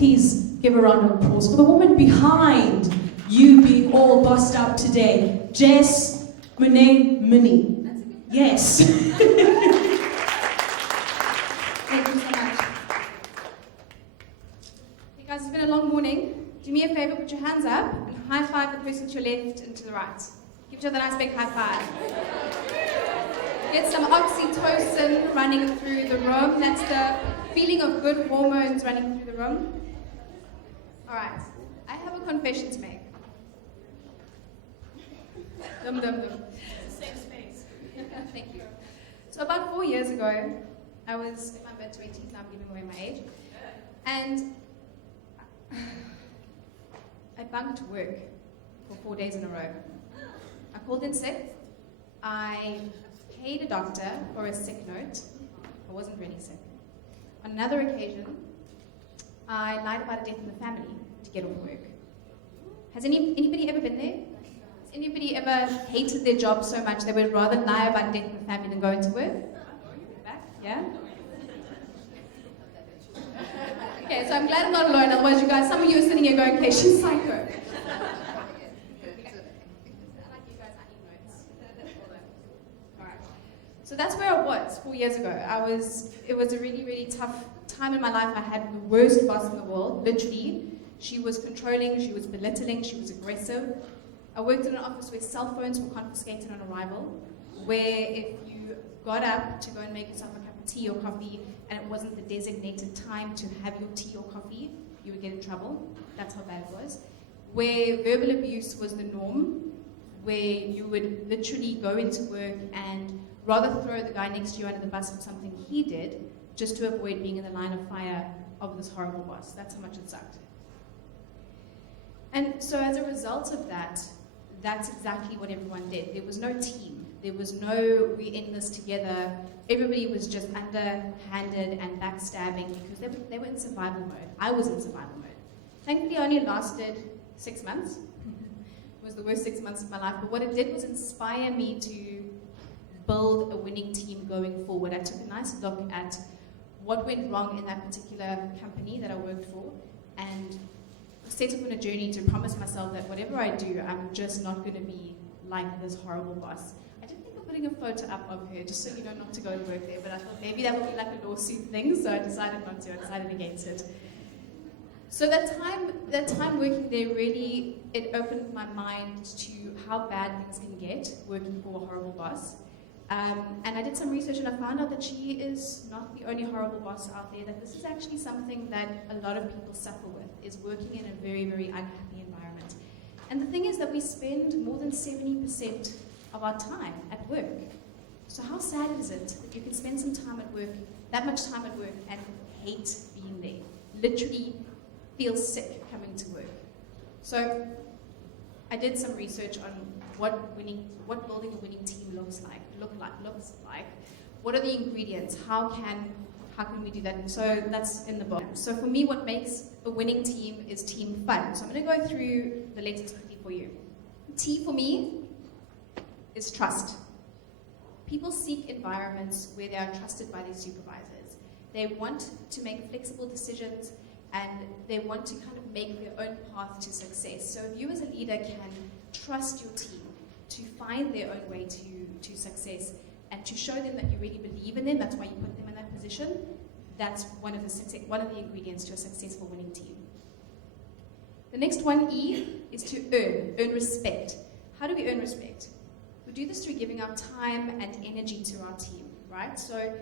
please give a round of applause for the woman behind you being all bossed up today. Jess Mouneimne. Yes. Thank you so much. Hey guys, it's been a long morning. Do me a favor, put your hands up and high five the person to your left and to the right. Give each other a nice big high five. Get some oxytocin running through the room. That's the feeling of good hormones running through the room. Alright, I have a confession to make. Dum dum dum. It's the same space. Thank you. So about 4 years ago, I was in my mid-20s, now I'm giving away my age, and I bunked work for 4 days in a row. I called in sick. I paid a doctor for a sick note. I wasn't really sick. On another occasion, I lied about a death in the family to get off work. Has anybody ever been there? Has anybody ever hated their job so much they would rather lie about a death in the family than go into work? Back? Yeah? Okay, so I'm glad I'm not alone, otherwise you guys, some of you are sitting here going, okay, she's psycho. So that's where I was 4 years ago. It was a really, really tough time in my life. I had the worst boss in the world, literally. She was controlling, she was belittling, she was aggressive. I worked in an office where cell phones were confiscated on arrival, where if you got up to go and make yourself a cup of tea or coffee and it wasn't the designated time to have your tea or coffee, you would get in trouble. That's how bad it was. Where verbal abuse was the norm, where you would literally go into work and rather throw the guy next to you under the bus for something he did, just to avoid being in the line of fire of this horrible boss. That's how much it sucked. And so as a result of that, that's exactly what everyone did. There was no team. There was no, we in this together. Everybody was just underhanded and backstabbing because they were in survival mode. I was in survival mode. Thankfully, I only lasted 6 months. It was the worst 6 months of my life. But what it did was inspire me to build a winning team going forward. I took a nice look at what went wrong in that particular company that I worked for and set off on a journey to promise myself that whatever I do, I'm just not going to be like this horrible boss. I did think of putting a photo up of her just so you know not to go and work there, but I thought maybe that would be like a lawsuit thing, so I decided not to. I decided against it. So that time working there really, it opened my mind to how bad things can get working for a horrible boss. And I did some research and I found out that she is not the only horrible boss out there, that this is actually something that a lot of people suffer with, is working in a very, very unhappy environment. And the thing is that we spend more than 70% of our time at work. So how sad is it that you can spend some time at work, that much time at work, and hate being there? Literally feel sick coming to work. So I did some research on what building a winning team looks like. What are the ingredients? How can we do that? And so that's in the book. So for me, what makes a winning team is team fun. So I'm going to go through the letters quickly for you. T for me is trust. People seek environments where they are trusted by their supervisors. They want to make flexible decisions and they want to kind of make their own path to success. So if you as a leader can trust your team to find their own way to success and to show them that you really believe in them, that's why you put them in that position, that's one of the ingredients to a successful winning team. The next one, E, is to earn respect. How do we earn respect? We do this through giving our time and energy to our team, right? So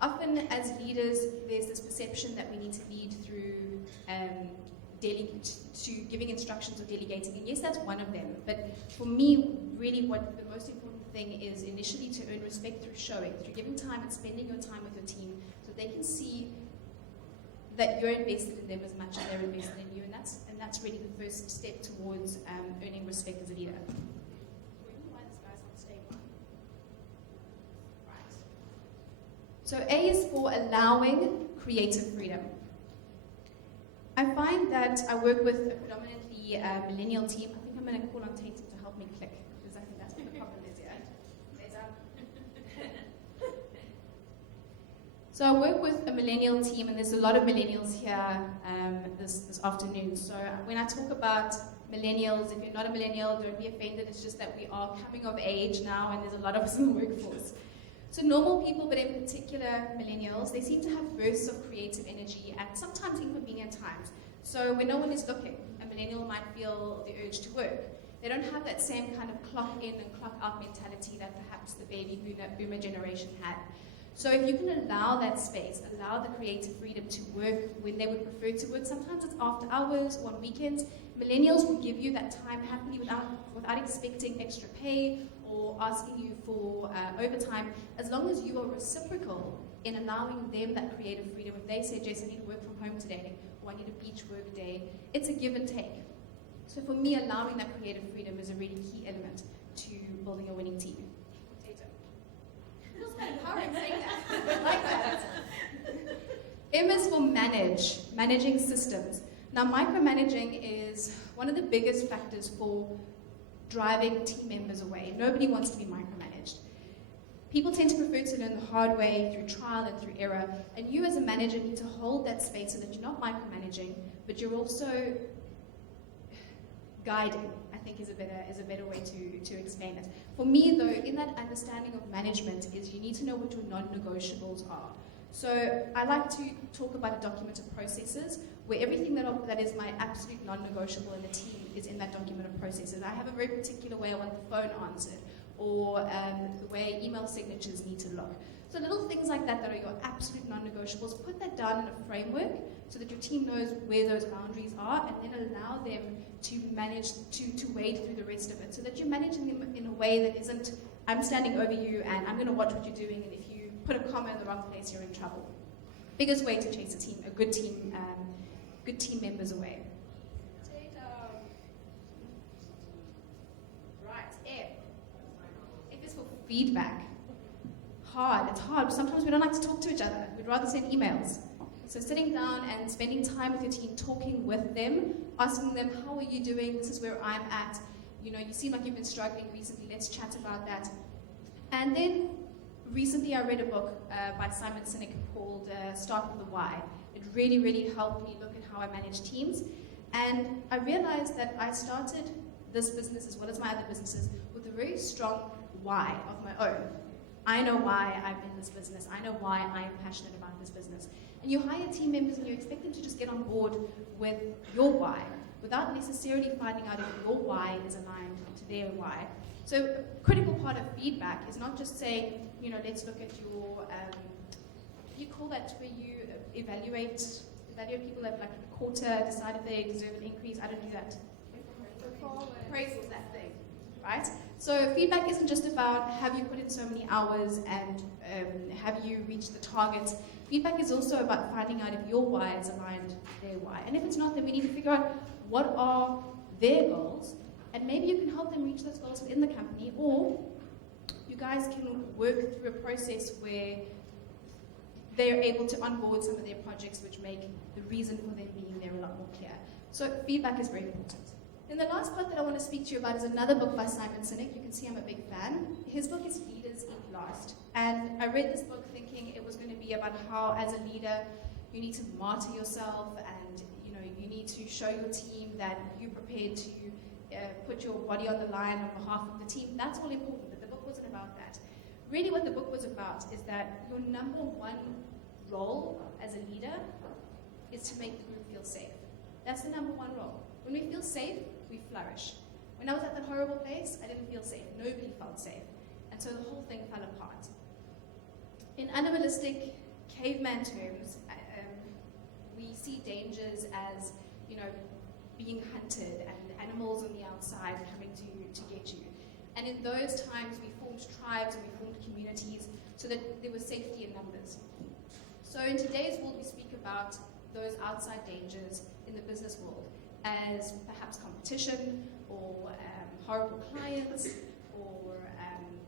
often as leaders, there's this perception that we need to lead through giving instructions or delegating, and yes, that's one of them. But for me, really what the most important thing is initially to earn respect through giving time and spending your time with your team so they can see that you're invested in them as much as they're invested in you, and that's really the first step towards earning respect as a leader. So A is for allowing creative freedom. I find that I work with a predominantly millennial team. I think I'm going to call on Tatum to help me click, because I think that's what the problem is, yeah. So I work with a millennial team, and there's a lot of millennials here this afternoon. So when I talk about millennials, if you're not a millennial, don't be offended. It's just that we are coming of age now, and there's a lot of us in the workforce. So normal people, but in particular millennials, they seem to have bursts of creative energy at sometimes inconvenient times. So when no one is looking, a millennial might feel the urge to work. They don't have that same kind of clock in and clock out mentality that perhaps the baby boomer generation had. So if you can allow that space, allow the creative freedom to work when they would prefer to work, sometimes it's after hours or on weekends, millennials will give you that time happily without expecting extra pay or asking you for overtime, as long as you are reciprocal in allowing them that creative freedom. If they say, Jess, I need to work from home today, or I need a beach work day, it's a give and take. So for me, allowing that creative freedom is a really key element to building a winning team. It feels kind of empowering saying that. I like that. M is for managing systems. Now, micromanaging is one of the biggest factors for driving team members away. Nobody wants to be micromanaged. People tend to prefer to learn the hard way through trial and through error, and you as a manager need to hold that space so that you're not micromanaging, but you're also guiding, I think is a better way to explain it. For me though, in that understanding of management is you need to know what your non-negotiables are. So I like to talk about a document of processes where everything that is my absolute non-negotiable in the team is in that document of processes. I have a very particular way I want the phone answered, or the way email signatures need to look. So little things like that are your absolute non-negotiables. Put that down in a framework so that your team knows where those boundaries are, and then allow them to manage to wade through the rest of it, so that you're managing them in a way that isn't, I'm standing over you and I'm going to watch what you're doing, and if you put a comma in the wrong place, you're in trouble. Biggest way to chase a good team members away. Right, F. F is for feedback. It's hard. Sometimes we don't like to talk to each other. We'd rather send emails. So sitting down and spending time with your team, talking with them, asking them, how are you doing? This is where I'm at. You know, you seem like you've been struggling recently. Let's chat about that. And then recently I read a book by Simon Sinek called Start with the Why. It really, really helped me look at how I manage teams. And I realized that I started this business, as well as my other businesses, with a very strong why of my own. I know why I'm in this business. I know why I am passionate about this business. And you hire team members and you expect them to just get on board with your why, without necessarily finding out if your why is aligned to their why. So a critical part of feedback is not just saying, you know, let's look at your, you call that where you evaluate people at like a quarter, decide if they deserve an increase. I don't do that. Appraisals, that thing, right? So feedback isn't just about have you put in so many hours and have you reached the targets. Feedback is also about finding out if your why is aligned with their why. And if it's not, then we need to figure out what are their goals, and maybe you can help them reach those goals within the company, or you guys can work through a process where they're able to onboard some of their projects, which make the reason for them being there a lot more clear. So feedback is very important. And the last part that I want to speak to you about is another book by Simon Sinek. You can see I'm a big fan. His book is Leaders Eat Last. And I read this book thinking it was going to be about how, as a leader, you need to martyr yourself, and you need to show your team that you're prepared to put your body on the line on behalf of the team. That's all important, but the book wasn't about that. Really what the book was about is that your number one role as a leader is to make the group feel safe. That's the number one role. When we feel safe, we flourish. When I was at that horrible place, I didn't feel safe. Nobody felt safe. And so the whole thing fell apart. In animalistic caveman terms, we see dangers as, being hunted and animals on the outside coming to get you. And in those times, we formed tribes and we formed communities so that there was safety in numbers. So in today's world, we speak about those outside dangers in the business world as perhaps competition, or horrible clients, or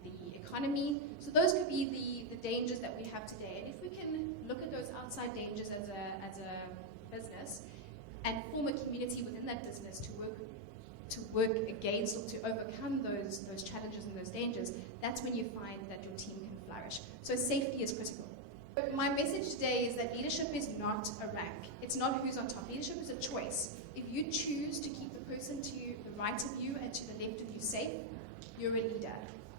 the economy. So those could be the dangers that we have today. And if we can look at those outside dangers as a business and form a community within that business to work against or to overcome those challenges and those dangers, that's when you find that your team can flourish. So safety is critical. My message today is that leadership is not a rank. It's not who's on top. Leadership is a choice. If you choose to keep the person to the right of you and to the left of you safe, you're a leader.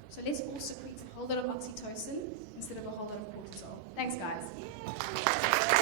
So let's all secrete a whole lot of oxytocin instead of a whole lot of cortisol. Thanks, guys.